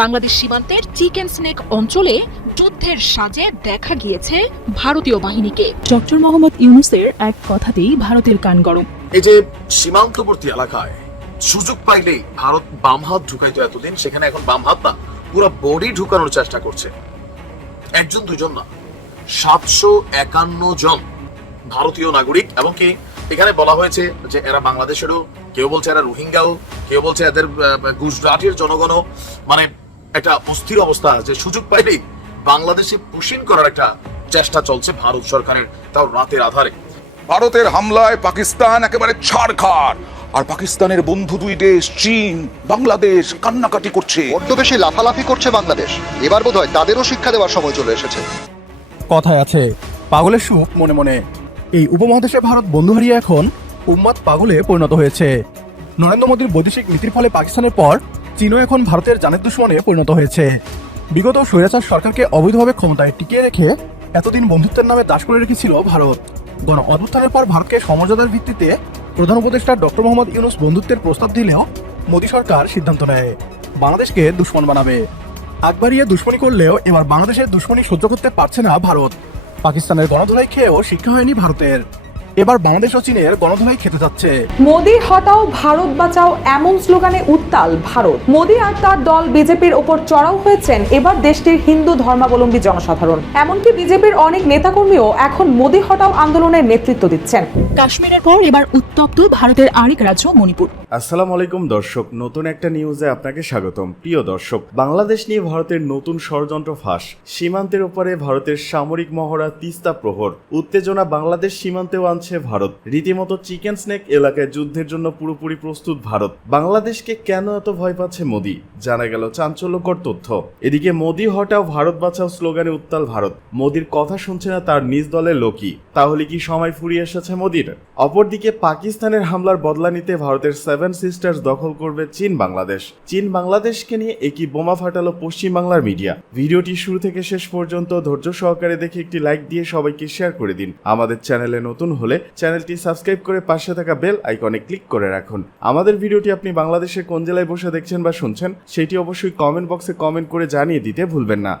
বাংলাদেশ সীমান্তের chicken snake অঞ্চলে যুদ্ধের সাজে দেখা গিয়েছে ভারতীয় বাহিনীকে। ডক্টর মোহাম্মদ ইউনুসের এক কথাতেই ভারতের কান গরম। এই যে সীমান্তবর্তী এলাকায় সুযোগ পাইলেই ভারত বাম হাত ঢুকাইতো এতদিন সেখানে এখন বাম হাত না পুরো বডি ঢুকানোর চেষ্টা করছে। একজন দুজন না সাতশো একান্ন জন ভারতীয় নাগরিক এবং কি এখানে বলা হয়েছে যে এরা বাংলাদেশেরও কেউ বলছে এরা রোহিঙ্গাও কেউ বলছে এদের গুজরাটের জনগণও মানে একটা অস্থির অবস্থা যে সুযোগ পাইলেই বাংলাদেশে পুশিন করার একটা চেষ্টা চলছে ভারত সরকারের তাও রাতের আধারে। ভারতের হামলায় পাকিস্তান একেবারে ছাড়খাড় আর পাকিস্তানের বন্ধু দুই দেশ চীন বাংলাদেশ কান্নাকাটি করছে। বড্ড বেশি লাফালাফি করছে বাংলাদেশ। এবার বোধহয় তাদেরও শিক্ষা দেওয়ার সময় চলে এসেছে। কথায় আছে পাগলের সুখ মনে মনে। এই উপমহাদেশে ভারত বন্ধু হারিয়ে এখন উম্মাদ পাগলে পরিণত হয়েছে। নরেন্দ্র মোদীর বৈদেশিক নীতির ফলে পাকিস্তানের পর চীনও এখন ভারতের জানের দুশ্মনে পরিণত হয়েছে। বিগত স্বৈরাচার সরকারকে অবৈধভাবে ক্ষমতায় টিকিয়ে রেখে এতদিন বন্ধুত্বের নামে দাস করে রেখেছিল ভারত। গণ অভ্যুত্থানের পর ভারতকে সমর্যাদার ভিত্তিতে প্রধান উপদেষ্টা ডক্টর মোহাম্মদ ইউনুস বন্ধুত্বের প্রস্তাব দিলেও মোদী সরকার সিদ্ধান্ত নেয়। বাংলাদেশকে দুশ্মন বানাবে। আকবরিয়ে দুশ্মনী করলেও এবার বাংলাদেশের দুশ্মনী সহ্য করতে পারছে না ভারত। পাকিস্তানের গণধোলাই খেয়েও শিক্ষা হয়নি ভারতের। এবার বাংলাদেশ ও চীনের গণধোলাই খেতে যাচ্ছে। মোদি হটাও ভারত বাঁচাও এমন স্লোগানে উত্তাল ভারত। মোদি আর তার দল বিজেপির ওপর চড়াও হয়েছেন এবার দেশটির হিন্দু ধর্মাবলম্বী জনসাধারণ। এমনকি বিজেপির অনেক নেতাকর্মীও এখন মোদি হটাও আন্দোলনের নেতৃত্ব দিচ্ছেন। কাশ্মীরের পর এবার উত্তপ্ত ভারতের আরেক রাজ্য মণিপুর। আসসালামু আলাইকুম দর্শক নতুন একটা নিউজে আপনাকে স্বাগতম। প্রিয় দর্শক বাংলাদেশ নিয়ে ভারতের নতুন ষড়যন্ত্র ফাঁস। সীমান্তের ওপরে ভারতের সামরিক মহড়া তিস্তা প্রহর। উত্তেজনা বাংলাদেশ সীমান্তেও আনছে ভারত। রীতিমতো চিকেন স্নেক এলাকায় যুদ্ধের জন্য পুরোপুরি প্রস্তুত ভারত। বাংলাদেশকে কেন এত ভয় পাচ্ছে মোদি? জানা গেল চাঞ্চল্যকর তথ্য। এদিকে, মোদি হটাও, ভারত বাঁচাও স্লোগানে উত্তাল ভারত। মোদির কথা শুনছে না তার নিজ দলের লোকই। তাহলে কি সময় ফুরিয়ে এসেছে মোদির? অপরদিকে, পাকিস্তানের হামলার বদলা নিতে ভারতের সেভেন সিস্টার্স দখল করবে চীন বাংলাদেশ। চীন বাংলাদেশকে নিয়ে একই বোমা ফাটালো পশ্চিম বাংলার মিডিয়া। ভিডিওটি শুরু থেকে শেষ পর্যন্ত ধৈর্য সহকারে দেখে একটি লাইক দিয়ে সবাইকে শেয়ার করে দিন। আমাদের চ্যানেলে নতুন হলে চ্যানেলটি সাবস্ক্রাইব করে পাশে থাকা বেল আইকনে ক্লিক করে রাখুন। আমাদের ভিডিওটি আপনি বাংলাদেশের কোন জেলায় বসে দেখছেন বা শুনছেন, সেটি অবশ্যই কমেন্ট বক্সে কমেন্ট করে জানিয়ে দিতে ভুলবেন না।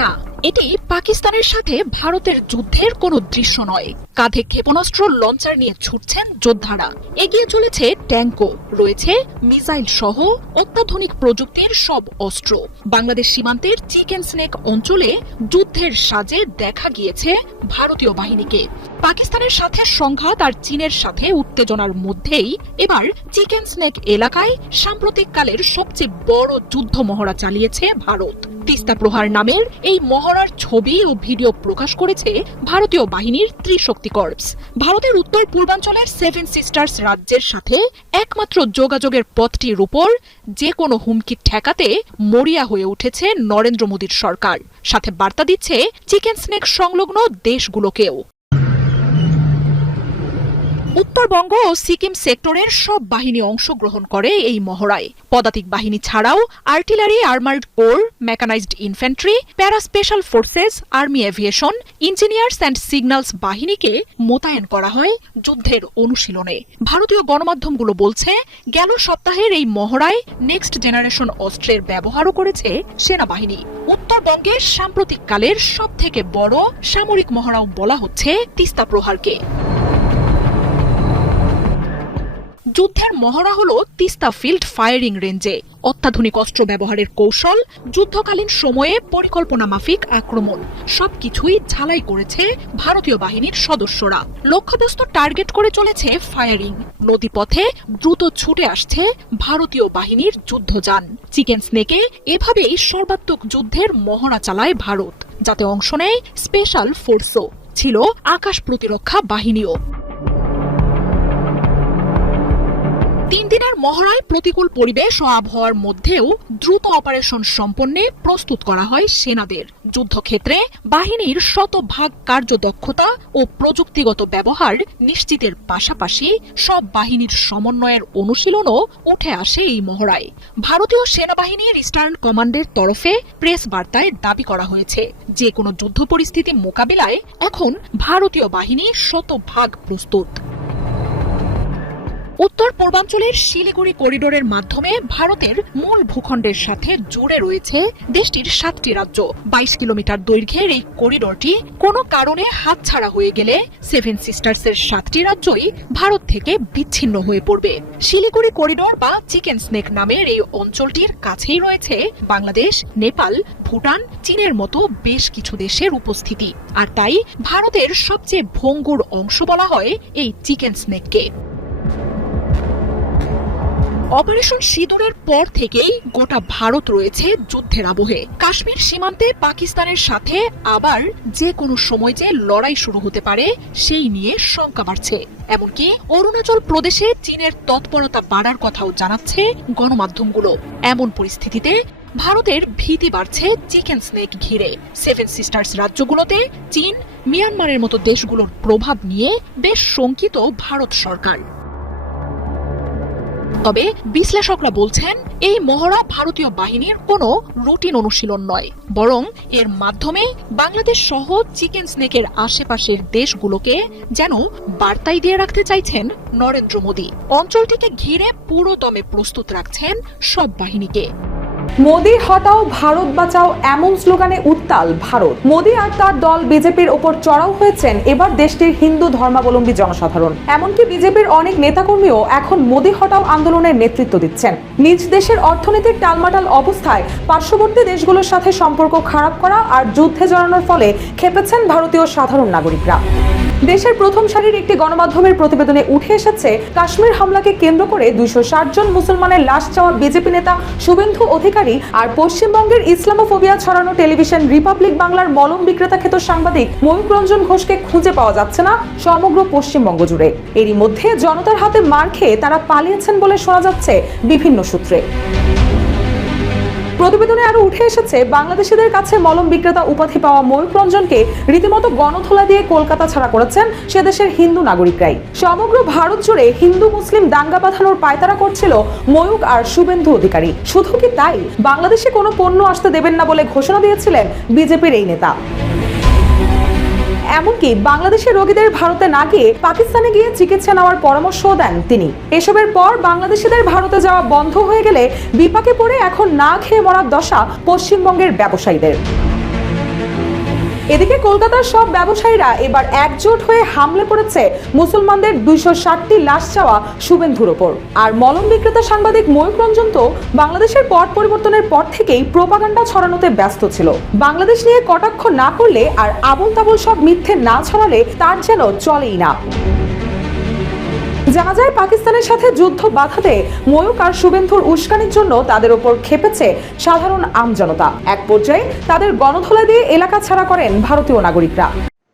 না। এটি পাকিস্তানের সাথে ভারতের যুদ্ধের কোনো দৃশ্য নয়। কাঁধে ক্ষেপণাস্ত্র লঞ্চার নিয়ে ছুটছেন যোদ্ধারা। এগিয়ে চলেছে ট্যাঙ্কও রয়েছে মিসাইল সহ অত্যাধুনিক প্রযুক্তির সব অস্ত্র। বাংলাদেশ সীমান্তের চিকেন স্নেক অঞ্চলে যুদ্ধের সাজে দেখা গিয়েছে ভারতীয় বাহিনীকে। পাকিস্তানের সাথে সংঘাত আর চীনের সাথে উত্তেজনার মধ্যেই এবার চিকেন স্নেক এলাকায় সাম্প্রতিককালের সবচেয়ে বড় যুদ্ধ মহড়া চালিয়েছে ভারত। তিস্তা প্রহার নামের এই মহড়ার ছবি ও ভিডিও প্রকাশ করেছে ভারতীয় বাহিনীর ত্রিশক্তি কর্পস। ভারতের উত্তর পূর্বাঞ্চলের সেভেন সিস্টার্স রাজ্যের সাথে একমাত্র যোগাযোগের পথটির উপর যে কোনো হুমকি ঠেকাতে মরিয়া হয়ে উঠেছে নরেন্দ্র মোদীর সরকার। সাথে বার্তা দিচ্ছে চিকেন স্নেক সংলগ্ন দেশগুলোকেও। উত্তরবঙ্গ ও সিকিম সেক্টরের সব বাহিনী অংশগ্রহণ করে এই মহড়ায়। পদাতিক বাহিনী ছাড়াও artillery, armoured corps, mechanised infantry para special forces, army aviation, engineers and signals বাহিনীকে মোতায়েন করা হয় যুদ্ধের অনুশীলনে। ভারতীয় গণমাধ্যমগুলো বলছে, গেল সপ্তাহের এই মহড়ায় নেক্সট জেনারেশন অস্ত্রের ব্যবহারও করেছে সেনাবাহিনী। উত্তরবঙ্গের সাম্প্রতিককালের সব থেকে বড় সামরিক মহড়াও বলা হচ্ছে তিস্তা প্রহারকে। যুদ্ধের মহড়া হল তিস্তা ফিল্ড ফায়ারিং রেঞ্জে। অত্যাধুনিক অস্ত্র ব্যবহারের কৌশল, যুদ্ধকালীন সময়ে পরিকল্পনা মাফিক আক্রমণ। সবকিছুই ঝালাই করেছে ভারতীয় বাহিনীর সদস্যরা। লক্ষ্যবস্তু টার্গেট করে চলেছে ফায়ারিং। নদীপথে দ্রুত ছুটে আসছে ভারতীয় বাহিনীর যুদ্ধযান। চিকেন স্নেকে এভাবেই সর্বাত্মক যুদ্ধের মহড়া চালায় ভারত, যাতে অংশ নেয় স্পেশাল ফোর্সও। ছিল আকাশ প্রতিরক্ষা বাহিনীও। তিন দিনের মহড়ায় প্রতিকূল পরিবেশ ও আবহাওয়ার মধ্যেও দ্রুত অপারেশন সম্পন্নে প্রস্তুত করা হয় সেনাদের। যুদ্ধক্ষেত্রে বাহিনীর শতভাগ কার্যদক্ষতা ও প্রযুক্তিগত ব্যবহার নিশ্চিতের পাশাপাশি সব বাহিনীর সমন্বয়ের অনুশীলনও উঠে আসে এই মহড়ায়। ভারতীয় সেনাবাহিনীর ইস্টার্ন কমান্ডের তরফে প্রেস বার্তায় দাবি করা হয়েছে, যে কোনো যুদ্ধ পরিস্থিতি মোকাবিলায় এখন ভারতীয় বাহিনী শতভাগ প্রস্তুত। উত্তর পূর্বাঞ্চলের শিলিগুড়ি করিডোরের মাধ্যমে ভারতের মূল ভূখণ্ডের সাথে জুড়ে রয়েছে দেশটির সাতটি রাজ্য। বাইশ কিলোমিটার দৈর্ঘ্যের এই করিডোরটি কোনো কারণে হাতছাড়া হয়ে গেলে সেভেন সিস্টার্সের সাতটি রাজ্যই ভারত থেকে বিচ্ছিন্ন হয়ে পড়বে। শিলিগুড়ি করিডোর বা চিকেন স্নেক নামের এই অঞ্চলটির কাছেই রয়েছে বাংলাদেশ, নেপাল, ভুটান, চীনের মতো বেশ কিছু দেশের উপস্থিতি। আর তাই ভারতের সবচেয়ে ভঙ্গুর অংশ বলা হয় এই চিকেন স্নেককে। অপারেশন সিঁদুরের পর থেকেই গোটা ভারত রয়েছে যুদ্ধের আবহে। কাশ্মীর সীমান্তে পাকিস্তানের সাথে আবার যে কোনো সময় যে লড়াই শুরু হতে পারে, সেই নিয়ে শঙ্কা বাড়ছে। এমনকি অরুণাচল প্রদেশে চীনের তৎপরতা বাড়ার কথাও জানাচ্ছে গণমাধ্যমগুলো। এমন পরিস্থিতিতে ভারতের ভীতি বাড়ছে চিকেন স্নেক ঘিরে। সেভেন সিস্টার্স রাজ্যগুলোতে চীন, মিয়ানমারের মতো দেশগুলোর প্রভাব নিয়ে বেশ শঙ্কিত ভারত সরকার। তবে বিশ্লেষকরা বলছেন, এই মহড়া ভারতীয় বাহিনীর কোনো রুটিন অনুশীলন নয়, বরং এর মাধ্যমে বাংলাদেশ সহ চিকেন স্নেকের আশেপাশের দেশগুলোকে যেন বার্তাই দিয়ে রাখতে চাইছেন নরেন্দ্র মোদী। অঞ্চলটিকে ঘিরে পুরোতমে প্রস্তুত রাখছেন সব বাহিনীকে। মোদি হটাও ভারত বাঁচাও এমন স্লোগানে উত্তাল ভারত। মোদি আর তার দল বিজেপির ওপর চড়াও হয়েছেন এবার দেশটির হিন্দু ধর্মাবলম্বী জনসাধারণ। এমনকি বিজেপির অনেক নেতাকর্মীও এখন মোদি হটাও আন্দোলনের নেতৃত্ব দিচ্ছেন। নিজ দেশের অর্থনীতির টালমাটাল অবস্থায় পার্শ্ববর্তী দেশগুলোর সাথে সম্পর্ক খারাপ করা আর যুদ্ধে জড়ানোর ফলে খেপেছেন ভারতীয় সাধারণ নাগরিকরা। দেশের প্রথম সারির একটি গণমাধ্যমের প্রতিবেদনে উঠে এসেছে, কাশ্মীর হামলাকে কেন্দ্র করে দুইশো জন মুসলমানের লাশ চাওয়া বিজেপি নেতা শুভেন্দু অধিকারী আর পশ্চিমবঙ্গের ইসলামোফোবিয়া ছড়ানো টেলিভিশন রিপাবলিক বাংলার মলম বিক্রেতা খ্যাত সাংবাদিক ময়ূক রঞ্জন ঘোষকে খুঁজে পাওয়া যাচ্ছে না সমগ্র পশ্চিমবঙ্গ জুড়ে। এরই মধ্যে জনতার হাতে মার খেয়ে তারা পালিয়েছেন বলে শোনা যাচ্ছে বিভিন্ন সূত্রে। প্রতিবেদনে আরও উঠে এসেছে, বাংলাদেশিদের কাছে মলম বিক্রেতা উপাধি পাওয়া ময়ূক রঞ্জনকে রীতিমতো গণথলা দিয়ে কলকাতা ছাড়া করেছেন সে দেশের হিন্দু নাগরিকরাই। সমগ্র ভারত জুড়ে হিন্দু মুসলিম দাঙ্গা বাঁধানোর পায়তারা করছিল ময়ূর আর শুভেন্দু অধিকারী। শুধু কি তাই? বাংলাদেশে কোনো পণ্য আসতে দেবেন না বলে ঘোষণা দিয়েছিলেন বিজেপির এই নেতা। এমনকি বাংলাদেশের রোগীদের ভারতে না গিয়ে পাকিস্তানে গিয়ে চিকিৎসা নেওয়ার পরামর্শ দেন তিনি। এসবের পর বাংলাদেশিদের ভারতে যাওয়া বন্ধ হয়ে গেলে বিপাকে পড়ে এখন না খেয়ে মরার দশা পশ্চিমবঙ্গের ব্যবসায়ীদের। এদিকে কলকাতার সব ব্যবসায়ীরা এবার একজোট হয়ে হামলে পড়েছে মুসলমানদের দুইশো ষাটটি লাশ চাওয়া শুভেন্দুর ওপর। আর মলম বিক্রেতা সাংবাদিক ময়ূক রঞ্জন তো বাংলাদেশের পট পরিবর্তনের পর থেকেই প্রোপাগান্ডা ছড়ানোতে ব্যস্ত ছিল। বাংলাদেশ নিয়ে কটাক্ষ না করলে আর আবল তাবল সব মিথ্যে না ছড়ালে তার যেন চলেই না। জানা যায় পাকিস্তানের সাথে যুদ্ধ বাধাতে ময়ূক আর শুভেন্দুর উস্কানির জন্য তাদের ওপর খেপেছে সাধারণ আমজনতা এক পর্যায়ে তাদের গণধোলা দিয়ে এলাকা ছাড়া করেন ভারতীয় নাগরিকরা।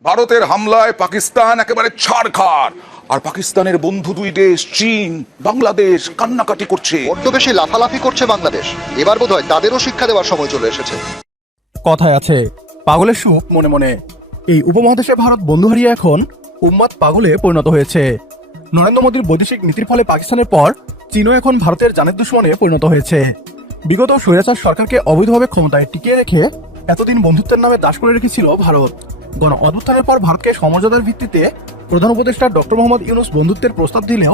ভারতের হামলায় পাকিস্তান একেবারে ছাড়খাড় আর পাকিস্তানের বন্ধু দুই দেশ চীন বাংলাদেশ কান্নাকাটি করছে। বড্ড বেশি লাফালাফি করছে বাংলাদেশ। এবার বোধহয় তাদেরও শিক্ষা দেওয়ার সময় চলে এসেছে। কথায় আছে পাগলের সুখ মনে মনে। এই উপমহাদেশে ভারত বন্ধু হারিয়ে এখন উম্মাদ পাগলে পরিণত হয়েছে। নরেন্দ্র মোদীর বৈদেশিক নীতির ফলে পাকিস্তানের পর চীনও এখন ভারতের জানের দুশ্মনে পরিণত হয়েছে। বিগত স্বৈরাচার সরকারকে অবৈধভাবে ক্ষমতায় টিকিয়ে রেখে এতদিন বন্ধুত্বের নামে দাস করে রেখেছিল ভারত। গণ অভ্যুত্থানের পর ভারতকে সমমর্যাদার ভিত্তিতে প্রধান উপদেষ্টা ডক্টর মোহাম্মদ ইউনুস বন্ধুত্বের প্রস্তাব দিলেও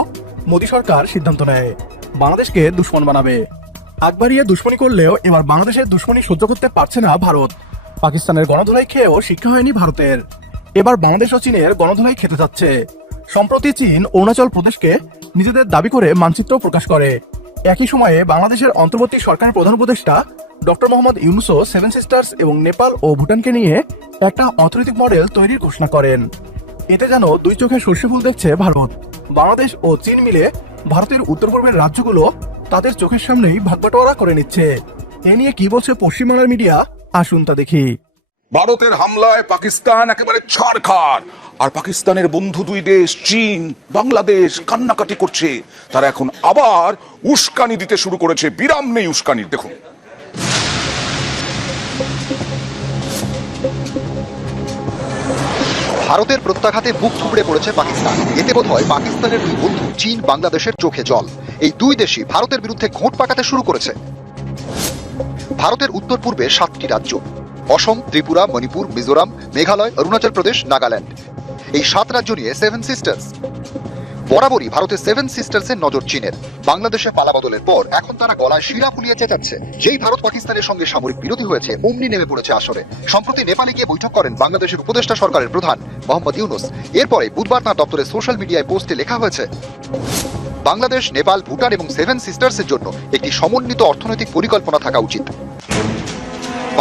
মোদী সরকার সিদ্ধান্ত নেয়। বাংলাদেশকে দুশ্মন বানাবে। আগ বাড়িয়ে দুশ্মনী করলেও এবার বাংলাদেশের দুশ্মনী সহ্য করতে পারছে না ভারত। পাকিস্তানের গণধোলাই খেয়েও শিক্ষা হয়নি ভারতের। এবার বাংলাদেশ ও চীনের গণধোলাই খেতে যাচ্ছে। সম্প্রতি চীন, অরুণাচল প্রদেশকে নিজেদের দাবি করে মানচিত্র প্রকাশ করে। একই সময়ে বাংলাদেশের অন্তর্বর্তী সরকারের প্রধান উপদেষ্টা ডক্টর মোহাম্মদ ইউনুসও সেভেন সিস্টার্স এবং নেপাল ও ভুটানকে নিয়ে একটা অর্থনৈতিক মডেল তৈরির ঘোষণা করেন। এতে যেন দুই চোখে সর্ষে ফুল দেখছে ভারত। বাংলাদেশ ও চীন মিলে ভারতের উত্তর পূর্বের রাজ্যগুলো তাদের চোখের সামনেই ভাগবাটোয়ারা করে নিচ্ছে। এ নিয়ে কি বলছে পশ্চিমবাংলার মিডিয়া? আসুন তা দেখি। ভারতের হামলায় পাকিস্তান একেবারে ছাড়খাড় আর পাকিস্তানের বন্ধু দুই দেশ, চীন, বাংলাদেশ কান্নাকাটি করছে। তারা এখন আবার উস্কানি দিতে শুরু করেছে। বিরাম নেই উস্কানির, দেখুন। ভারতের প্রত্যাঘাতে বুক থুবড়ে পড়েছে পাকিস্তান। এতে বোধ হয় পাকিস্তানের দুই বন্ধু, চীন, বাংলাদেশের চোখে জল। এই দুই দেশই ভারতের বিরুদ্ধে ঘোট পাকাতে শুরু করেছে। ভারতের উত্তর পূর্বে সাতটি রাজ্য। অসম, ত্রিপুরা, মণিপুর, মিজোরাম, মেঘালয়, অরুণাচল প্রদেশ, নাগাল্যান্ড। এই সাত রাজ্য নিয়ে সেভেন সিস্টার্স বরাবরই ভারতের সেভেন সিস্টার্সের নজর চীনের। বাংলাদেশে পালাবদলের পর এখন তারা গলায় শিরা ফুলিয়ে চেঁচাচ্ছে। যেই ভারত পাকিস্তানের সঙ্গে সামরিক বিরোধী হয়েছে, অমনি নেমে পড়েছে আসরে। সম্প্রতি নেপালে গিয়ে বৈঠক করেন বাংলাদেশের উপদেষ্টা সরকারের প্রধান মোহাম্মদ ইউনুস। এরপরে বুধবার তাঁর দপ্তরের সোশ্যাল মিডিয়ায় পোস্টে লেখা হয়েছে, বাংলাদেশ, নেপাল, ভুটান এবং সেভেন সিস্টার্সের জন্য একটি সমন্বিত অর্থনৈতিক পরিকল্পনা থাকা উচিত।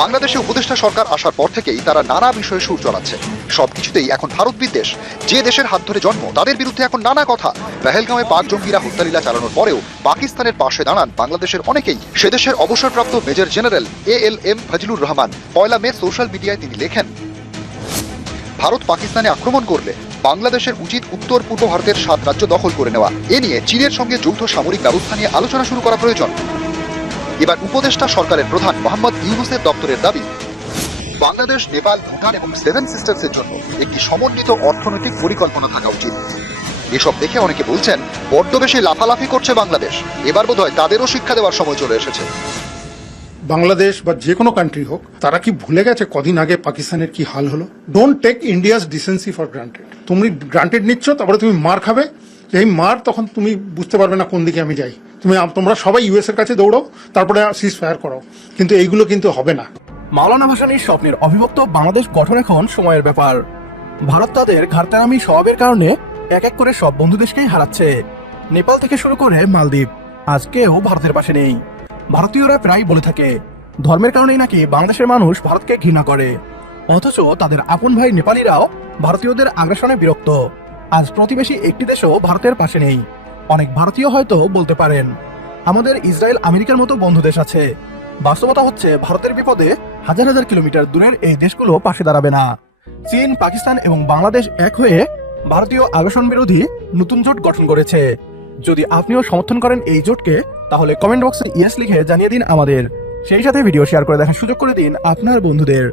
বাংলাদেশে উপদেষ্টা সরকার আসার পর থেকেই তারা নানা বিষয়ে সুর চড়াচ্ছে। সবকিছুতেই এখন ভারত বিদ্বেষ। যে দেশের হাত ধরে জন্ম, তাদের বিরুদ্ধে এখন নানা কথা। পেহেলগাঁওয়ে পাক জঙ্গিরা হত্যালীলা চালানোর পরেও পাকিস্তানের পাশে দাঁড়ান বাংলাদেশের অনেকেই। সেদেশের অবসরপ্রাপ্ত major general A L M Fazlur Rahman. Poila May social মিডিয়ায় তিনি লেখেন, ভারত পাকিস্তানে আক্রমণ করলে বাংলাদেশের উচিত উত্তর পূর্ব ভারতের সাত রাজ্য দখল করে নেওয়া। এ নিয়ে চীনের সঙ্গে যৌথ সামরিক ব্যবস্থা নিয়ে আলোচনা শুরু করা প্রয়োজন। এবার উপদেষ্টা সরকারের প্রধান মোহাম্মদ ইউনুসের দপ্তরের দাবি, বাংলাদেশ, নেপাল, ভুটান এবং সেভেন সিস্টার্সের জন্য একটি সমন্বিত অর্থনৈতিক পরিকল্পনা থাকা উচিত। এসব দেখে অনেকে বলছেন, বড্ড বেশি লাফালাফি করছে বাংলাদেশ। এবার বোধহয় তাদেরও শিক্ষা দেওয়ার সময় চলে এসেছে। বাংলাদেশ বা যে কোনো কান্ট্রি হোক, তারা কি ভুলে গেছে কদিন আগে পাকিস্তানের কি হাল হলো? Don't take India's decency for granted তুমি গ্রান্টেড নিচ্ছ, তারপরে তুমি মার খাবে। এই মার তখন তুমি বুঝতে পারবে না কোন দিকে আমি যাই। তুমি তোমরা সবাই ইউএস এর কাছে দৌড়াও, তারপরে সিজ ফায়ার করো। কিন্তু এইগুলো কিন্তু হবে না। মাওলানা ভাসানীর স্বপ্নের অবিভক্ত বাংলাদেশ গঠন এখন সময়ের ব্যাপার। ভারত তাদের ঘাটতারামি স্বভাবের কারণে এক এক করে সব বন্ধু দেশকেই হারাচ্ছে। নেপাল থেকে শুরু করে মালদ্বীপ আজকেও ভারতের পাশে নেই। ভারতীয়রা প্রায় বলে থাকে, ধর্মের কারণেই নাকি বাংলাদেশের মানুষ ভারতকে ঘৃণা করে। অথচ তাদের আপন ভাই নেপালিরাও ভারতীয়দের আগ্রাসনে বিরক্ত। আজ প্রতিবেশী একটি দেশও ভারতের পাশে নেই। অনেক ভারতীয় হয়তো বলতে পারেন। আমাদের ইসরায়েল আমেরিকার মতো বন্ধু দেশ আছে। বাস্তবতা হচ্ছে, ভারতের বিপদে হাজার হাজার কিলোমিটার দূরের এই দেশগুলো পাশে দাঁড়াবে না। চীন, পাকিস্তান এবং বাংলাদেশ এক হয়ে ভারতীয় আগ্রাসন বিরোধী নতুন জোট গঠন করেছে। যদি আপনিও সমর্থন করেন এই জোটকে, তাহলে কমেন্ট বক্সে ইয়েস লিখে জানিয়ে দিন আমাদের। সেই সাথে ভিডিও শেয়ার করে দেখার সুযোগ করে দিন আপনার বন্ধুদের।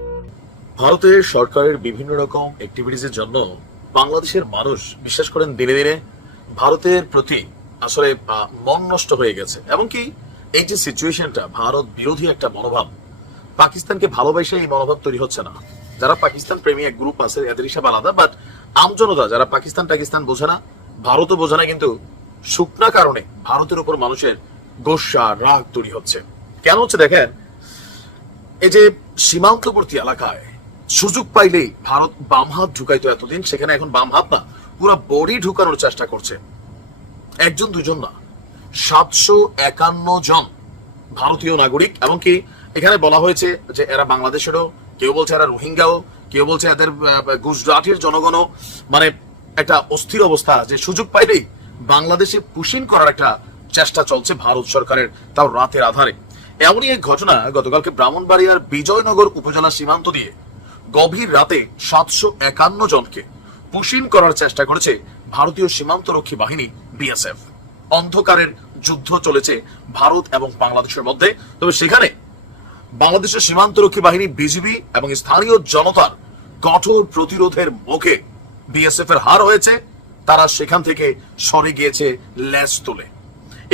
ভারতের সরকারের বিভিন্ন রকম অ্যাক্টিভিটিসের জন্য বাংলাদেশের মানুষ বিশ্বাস করেন দিনে দিনে ভারতের প্রতি আসলে মন নষ্ট হয়ে গেছে। এমনকি এই যে সিচুয়েশনটা ভারত বিরোধী একটা মনোভাব, পাকিস্তানকে ভালোবাসে এই মনোভাব তৈরি হচ্ছে না। যারা পাকিস্তান প্রেমী এক গ্রুপ আছে, এদের হিসাব আলাদা বাট আমজনতা যারা পাকিস্তান টাকিস্তান বোঝে না, ভারতও বোঝে না, কিন্তু শুকনা কারণে ভারতের উপর মানুষের গোসা, রাগ তৈরি হচ্ছে। কেন হচ্ছে দেখেন, এই যে সীমান্তবর্তী এলাকায় সুযোগ পাইলেই ভারত বাম হাত ঢুকাইতো এতদিন, সেখানে এখন বাম হাত না। পুরো বডি ঢুকানোর চেষ্টা করছে। একজন, দুজন না। সাতশো একান্ন জন ভারতীয় নাগরিক, এমনকি এখানে বলা হয়েছে যে এরা বাংলাদেশেরও, কেউ বলছে এরা রোহিঙ্গাও, কেউ বলছে এদের গুজরাটের জনগণও। মানে একটা অস্থির অবস্থা যে সুযোগ পাইলেই বাংলাদেশে পুশিন করার একটা চেষ্টা চলছে ভারত সরকারের তাও রাতের আধারে। এমনই এক ঘটনা গতকালকে ব্রাহ্মণবাড়িয়ার বিজয়নগর উপজেলা সীমান্ত দিয়ে গভীর রাতে সাতশো একান্ন জনকে পুশিন করার চেষ্টা করেছে ভারতীয় সীমান্তরক্ষী বাহিনী, বিএসএফ। অন্ধকারের যুদ্ধ চলেছে ভারত এবং বাংলাদেশের মধ্যে। তবে সেখানে বাংলাদেশের সীমান্তরক্ষী বাহিনী, বিজিবি এবং স্থানীয় জনতার কঠোর প্রতিরোধের মুখে বিএসএফ এর হার হয়েছে। তারা সেখান থেকে সরে গিয়েছে ল্যাস তুলে।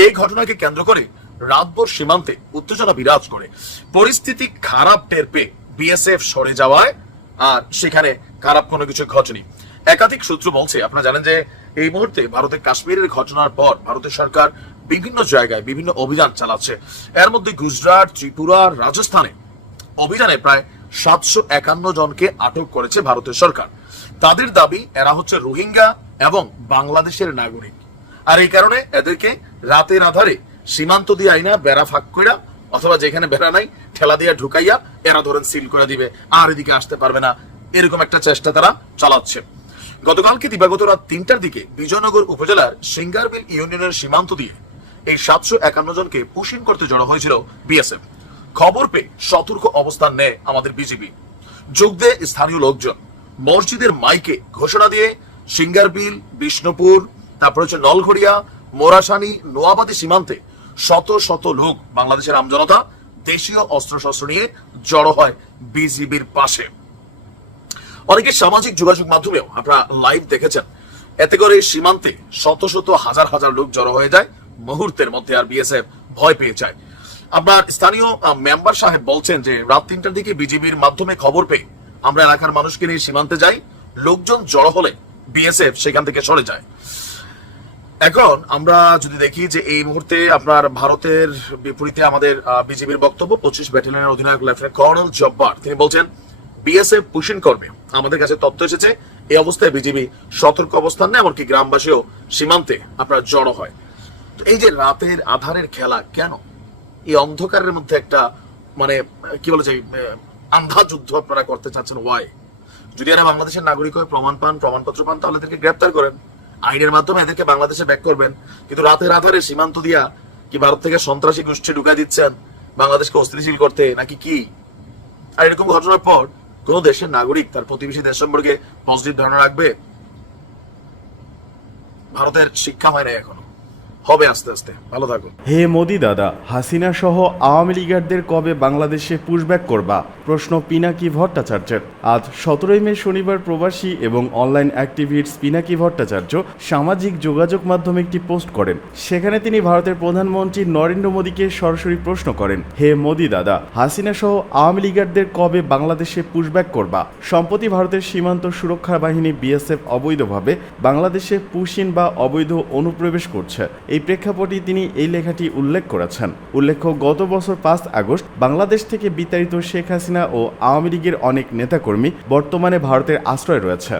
এই ঘটনাকে কেন্দ্র করে রাতভর সীমান্তে উত্তেজনা বিরাজ করে। পরিস্থিতি খারাপ টের পেয়ে বিএসএফ সরে যাওয়ায় আর সেখানে খারাপ কোনো কিছু ঘটেনি। একাধিক সূত্র বলছে, আপনারা জানেন যে এই মুহূর্তে ভারতের কাশ্মীরের ঘটনার পর ভারতের সরকার বিভিন্ন জায়গায় বিভিন্ন অভিযান চালাচ্ছে। এর মধ্যে গুজরাট, ত্রিপুরা, রাজস্থানে অভিযানে প্রায় সাতশো একান্ন জনকে আটক করেছে ভারতের সরকার। তাদের দাবি, এরা হচ্ছে রোহিঙ্গা এবং বাংলাদেশের নাগরিক। আর এই কারণে এদেরকে রাতের আধারে সীমান্ত দিয়ে আইনা, বেড়া ফাঁক কইরা, অথবা যেখানে বেড়া নাই, ঠেলা দিয়ে ঢুকাইয়া এরা ধরেন সিল করে দিবে। আর এদিকে আসতে পারবে না। এরকম একটা চেষ্টা তারা চালাচ্ছে। গতকালকে দিবাগত রাত তিনটার দিকে বিজয়নগর উপজেলার সিঙ্গারবিল ইউনিয়নের সীমান্ত দিয়ে এই সাতশো একান্ন জনকে পুশিন করতে জড়ো হয়েছিল বিএসএফ। খবর পেয়ে সতর্ক অবস্থান নেয় আমাদের বিজিবি। যোগ দেয় স্থানীয় লোকজন। মসজিদের মাইকে ঘোষণা দিয়ে সিঙ্গারবিল, বিষ্ণুপুর, তারপর হচ্ছে নলঘড়িয়া মোরাসানি নোয়াবাদী সীমান্তে শত শত লোক বাংলাদেশের আমজনতা দেশীয় অস্ত্রশস্ত্র নিয়ে জড়ো হয় বিজিবির পাশে। অনেকে সামাজিক যোগাযোগ মাধ্যমেও আপনারা লাইভ দেখেছেন। এতে করে সীমান্তে শত শত, হাজার হাজার লোক জড়ো হয়ে যায়, মুহূর্তের মধ্যে আর বিএসএফ ভয় পেয়ে যায়। আপনার স্থানীয় মেম্বার সাহেব বলছেন যে, রাত তিনটার দিকে বিজিবির মাধ্যমে খবর পেয়ে আমরা এলাকার মানুষকে নিয়ে সীমান্তে যাই। লোকজন জড়ো হলে বিএসএফ সেখান থেকে সরে যায়। এখন আমরা যদি দেখি যে এই মুহূর্তে আপনার ভারতের বিপরীতে আমাদের বিজেপির বক্তব্য, পঁচিশ ব্যাটালিয়নের অধিনায়ক লেফটেন্যান্ট কর্নেল জব্বার। তিনি বলছেন বিএসএফ পুশিন কর্মী। আমাদের কাছে তথ্য এসেছে, এই অবস্থায় বিজেপি সতর্ক অবস্থান নেয়, এমনকি গ্রামবাসীও সীমান্তে আপনার জড়ো হয়। তো এই যে রাতের আধারের খেলা, কেন? এই অন্ধকারের মধ্যে একটা মানে কি বলে যায় আন্ধা যুদ্ধ আপনারা করতে চাচ্ছেন ওয়াই যদি এরা বাংলাদেশের নাগরিক হয়ে প্রমাণ পান, প্রমাণপত্র পান, তাহলে এদেরকে গ্রেপ্তার করেন। আইনের মাধ্যমে এদেরকে বাংলাদেশে ব্যাক করবেন। কিন্তু রাতের আধারে সীমান্ত দিয়া কি ভারত থেকে সন্ত্রাসী গোষ্ঠী ঢুকাই দিচ্ছেন? বাংলাদেশকে অস্থিতিশীল করতে, নাকি কি? আর এরকম ঘটনার পর কোন দেশের নাগরিক, তার প্রতিবেশী দেশ সম্পর্কে পজিটিভ ধারণা রাখবে? ভারতের শিক্ষা হয় না এখনও। হবে আস্তে আস্তে। ভালো থাকুন হে মোদি দাদা, হাসিনা সহ আওয়ামী লীগারদের কবে বাংলাদেশে পুশব্যাক করবা? প্রশ্ন পিনাকি ভট্টাচার্যের। আজ সতেরোই মে শনিবার প্রবাসী এবং অনলাইন অ্যাক্টিভিস্ট পিনাকি ভট্টাচার্য সামাজিক যোগাযোগ মাধ্যমে একটি পোস্ট করেন। সেখানে তিনি ভারতের প্রধানমন্ত্রী নরেন্দ্র মোদীকে সরাসরি প্রশ্ন করেন, হে মোদি দাদা, হাসিনা সহ আওয়ামী লীগারদের কবে বাংলাদেশে পুশব্যাক করবা? সম্প্রতি ভারতের সীমান্ত সুরক্ষা বাহিনী বিএসএফ অবৈধভাবে বাংলাদেশে পুশিন বা অবৈধ অনুপ্রবেশ করছে। এই প্রেক্ষাপটে তিনি এই লেখাটি উল্লেখ করেছেন। উল্লেখ্য, গত বছর পাঁচ আগস্ট বাংলাদেশ থেকে বিতাড়িত শেখ হাসিনা ও আওয়ামী লীগের অনেক নেতাকর্মী বর্তমানে ভারতের আশ্রয় রয়েছে।